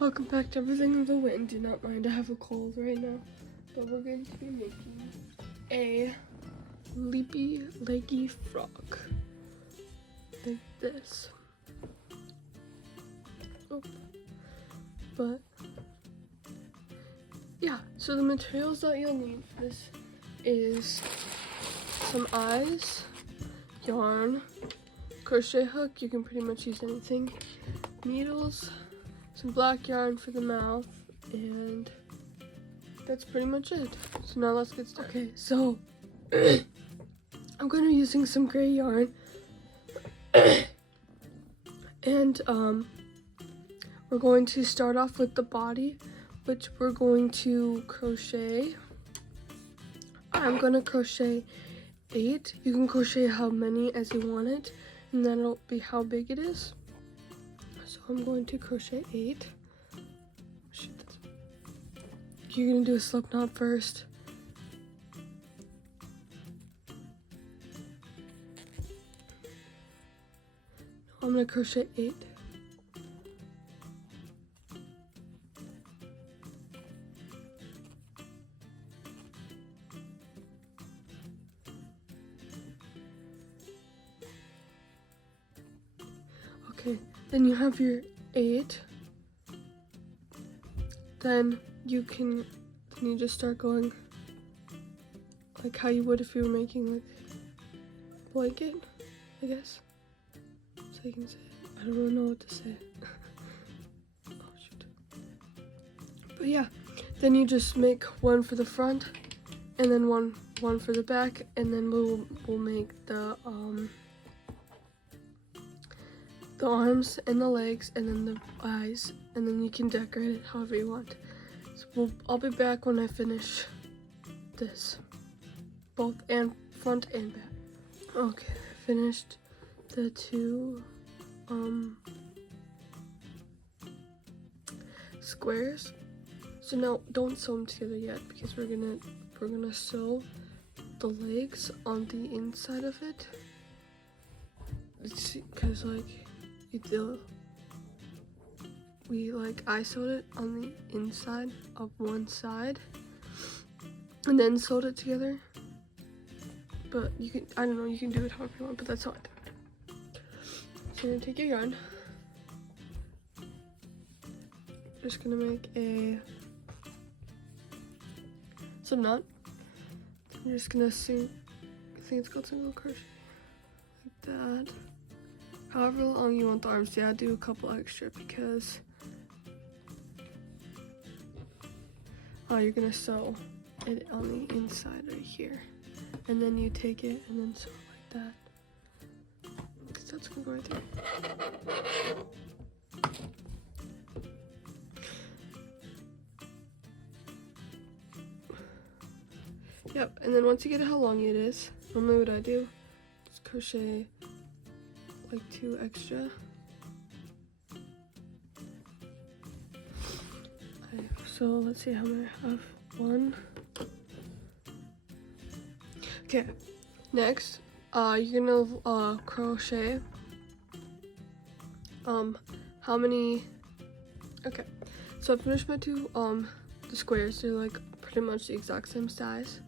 Welcome back to Everything in the Wind. Do not mind, I have a cold right now. But we're going to be making a leapy, leggy frog. Like this. Oh. But, yeah. So the materials that you'll need for this is some eyes, yarn, crochet hook, you can pretty much use anything, needles, some black yarn for the mouth, and that's pretty much it. So now let's get started. Okay, so I'm going to be using some gray yarn, and we're going to start off with the body, which we're going to crochet. I'm going to crochet 8. You can crochet how many as you want it, and that'll be how big it is. So I'm going to crochet 8. You're going to do a slip knot first. I'm going to crochet 8. Okay, then you have your 8. Then you just start going like how you would if you were making like a blanket, I guess. So you can say it. I don't really know what to say. Oh shoot. But yeah, then you just make one for the front, and then one for the back, and then we'll make the arms and the legs, and then the eyes, and then you can decorate it however you want. So I'll be back when I finish this, both and front and back. Okay, I finished the 2 squares. So now don't sew them together yet, because we're gonna sew the legs on the inside of it. It's because we I sewed it on the inside of one side and then sewed it together. But you can, I don't know, you can do it however you want, but that's how I do it. So you're gonna take your yarn. Just gonna make some knot. I'm just gonna I think it's called single crochet, like that. However long you want the arms, yeah, do a couple extra because you're gonna sew it on the inside right here, and then you take it and then sew it like that, because that's gonna go right there. Yep, and then once you get how long it is, normally what I do is crochet like 2 extra. So let's see how many I have. 1. Okay, next, you're gonna crochet. How many? Okay, so I finished my 2 the squares. They're like pretty much the exact same size.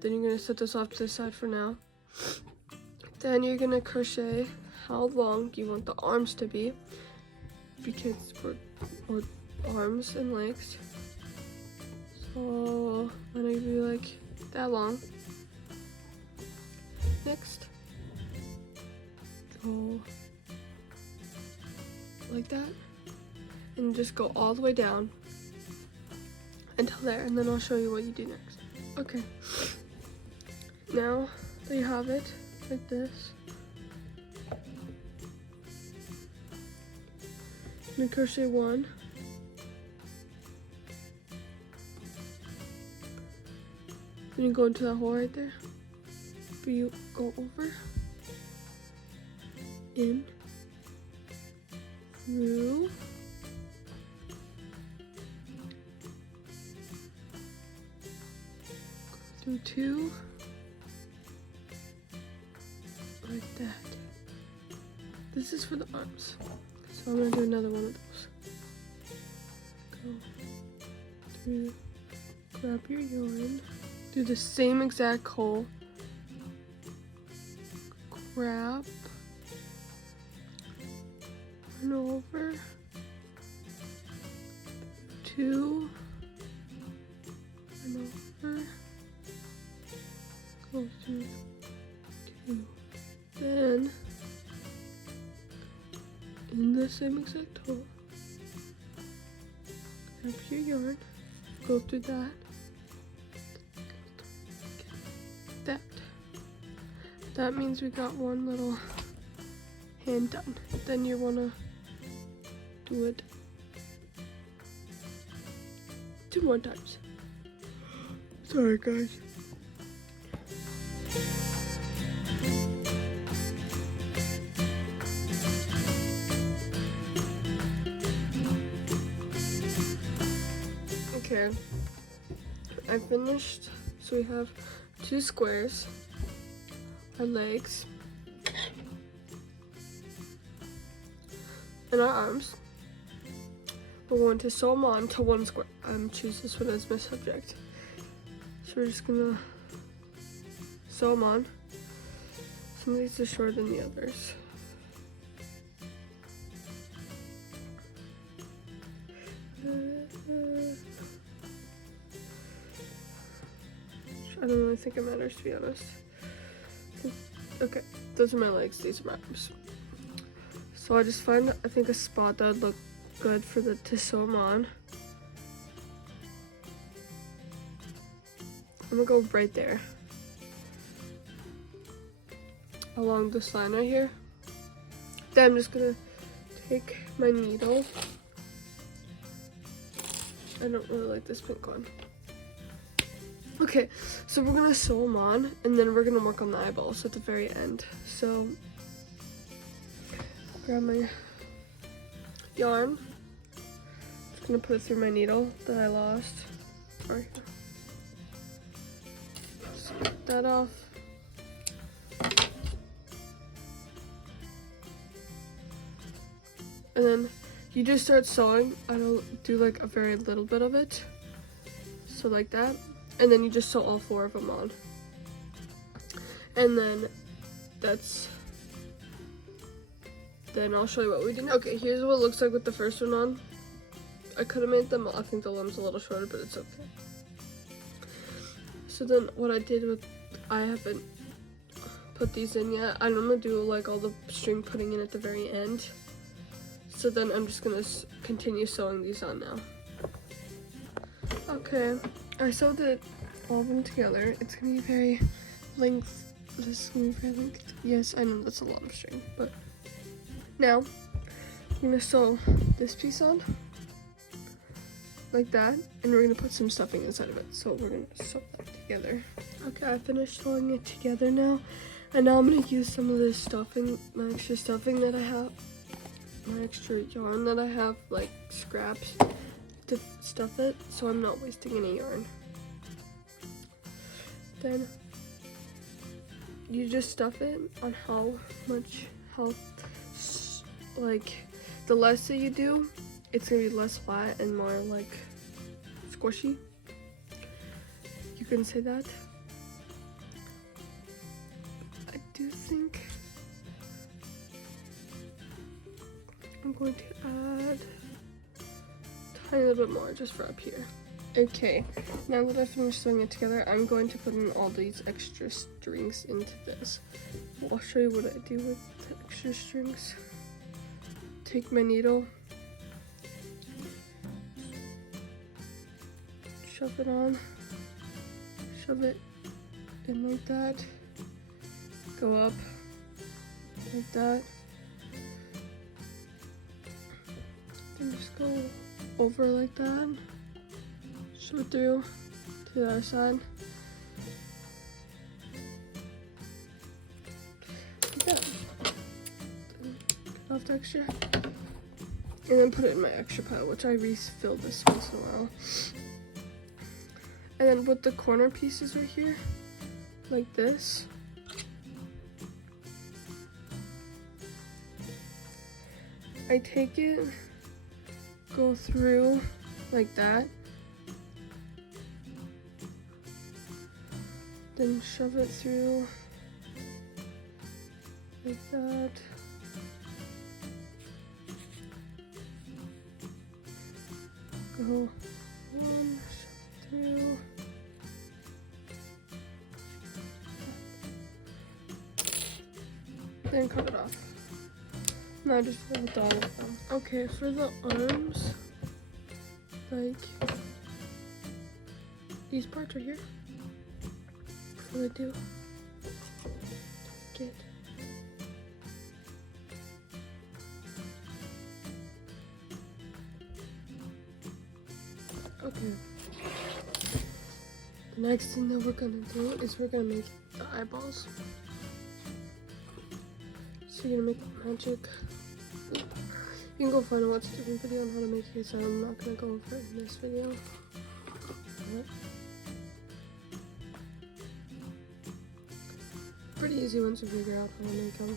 Then you're gonna set this off to the side for now. Then you're gonna crochet how long you want the arms to be, because we're arms and legs. So I'm gonna be like that long. Next, go like that, and just go all the way down until there, and then I'll show you what you do next. Okay, now that you have it like this, I'm gonna crochet 1, then you go into that hole right there, but you go over, in, through, through 2, like that. This is for the arms, so I'm gonna do another one of those. Grab your yarn, do the same exact hole, grab, run over, 2, run over, go through 2, then in the same exact hole, grab your yarn, go through that, that means we got one little hand done. Then you want to do it 2 more times. Sorry guys. Okay, I finished. So we have 2 squares, our legs, and our arms. We're going to sew them on to 1 square. Choose this one as my subject. So we're just gonna sew them on. Some of these are shorter than the others. I don't really think it matters, to be honest. Okay, those are my legs, these are my arms. So I just find, I think, a spot that would look good for to sew them on. I'm gonna go right there, along this line right here. Then I'm just gonna take my needle. I don't really like this pink one. Okay, so we're gonna sew them on, and then we're gonna work on the eyeballs at the very end. So, grab my yarn. Just gonna put it through my needle that I lost. Right here. Just get that off. And then you just start sewing. I don't do like a very little bit of it. So like that. And then you just sew all 4 of them on. And then then I'll show you what we did. Okay, here's what it looks like with the first one on. I could have made them, I think the limb's a little shorter, but it's okay. So then what I did with, I haven't put these in yet. I'm gonna do like all the string putting in at the very end. So then I'm just gonna continue sewing these on now. Okay, I sewed all of them together. It's gonna be very this is gonna be very length. Yes, I know that's a lot of string, but now I'm gonna sew this piece on like that, and we're gonna put some stuffing inside of it. So we're gonna sew that together. Okay, I finished sewing it together now, and now I'm gonna use some of this stuffing, my extra stuffing that I have, my extra yarn that I have, like scraps, to stuff it, so I'm not wasting any yarn. Then you just stuff it on how like the less that you do, it's gonna be less flat and more like squishy. You can say that. I do think I'm going to add a tiny little bit more just for up here. Okay, now that I finished sewing it together, I'm going to put in all these extra strings into this. I'll show you what I do with the extra strings. Take my needle, shove it on, shove it in like that, go up like that, then just go over like that, shove it through to the other side, like that. Get off the extra, and then put it in my extra pile, which I refill this once in a while. And then with the corner pieces right here, like this, I take it, go through like that. Then shove it through like that. Go one, shove it through. Then cut it off. Now just fold all of them. Okay, for the arms, like these parts right here, what I do, get okay. The next thing that we're gonna do is we're gonna make the eyeballs. So you're gonna make magic. You can go find and watch a different video on how to make it, so I'm not gonna go over it in this video. But pretty easy once you figure out how to make them.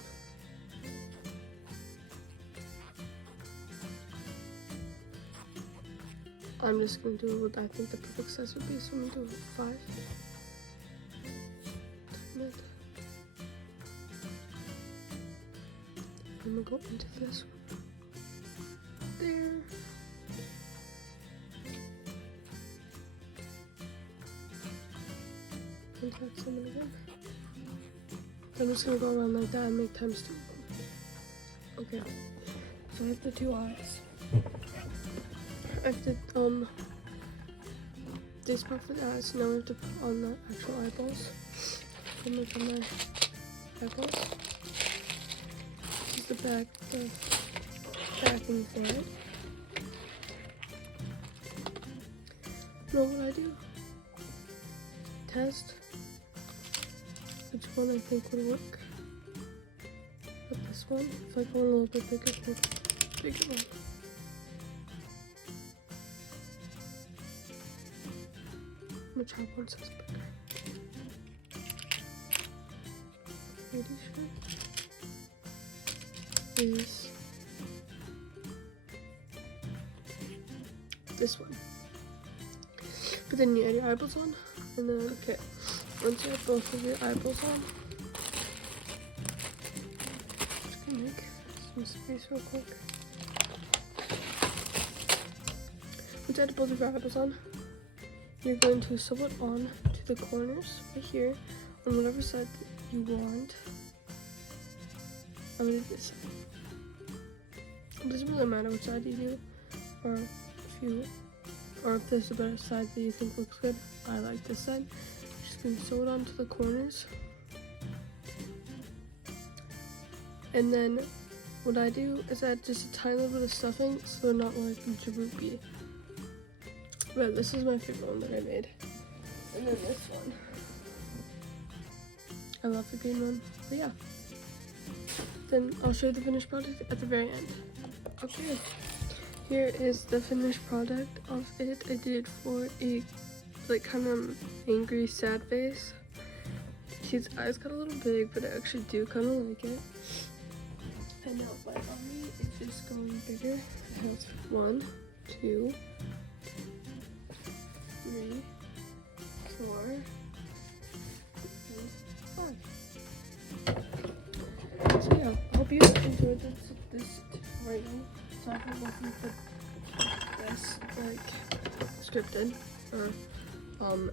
I'm just gonna do what I think the perfect size would be, so I'm gonna do 5. Turn it. I'm gonna go into this one. There. And tuck someone again. I'm just gonna go around like that and make times 2 of them. Okay. So I have the 2 eyes. I have to this part for the eyes. Now I have to put on the actual eyeballs. I'm gonna put my eyeballs. This is the backing for it. Know what I do? Test which one I think would work. But this one, if I go a little bit bigger, bigger one. I'm gonna try one size bigger. Pretty sure is this one. But then you add your eyeballs on, and then okay, once you have both of your eyeballs on, I'm just gonna make some space real quick. Once you have both of your eyeballs on, you're going to sew it on to the corners right here on whatever side you want. I'm gonna do this side. It doesn't really matter which side you do, or if there's a better side that you think looks good. I like this side. Just gonna sew it onto the corners. And then what I do is add just a tiny little bit of stuffing so they're not like droopy. But this is my favorite one that I made. And then this one. I love the green one. But yeah. Then I'll show you the finished product at the very end. Okay. Here is the finished product of it. I did it for a like kind of angry, sad face. His eyes got a little big, but I actually do kind of like it. And now my army is just going bigger. It has 1, 2, 3, 4, and 5. So yeah, I hope you enjoyed this tutorial. So I hope you put this like scripted or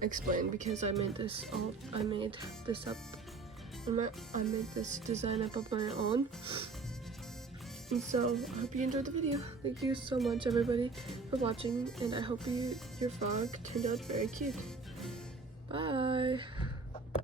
explained, because I made this up and I made this design up on my own. And so I hope you enjoyed the video. Thank you so much everybody for watching, and I hope your frog turned out very cute. Bye.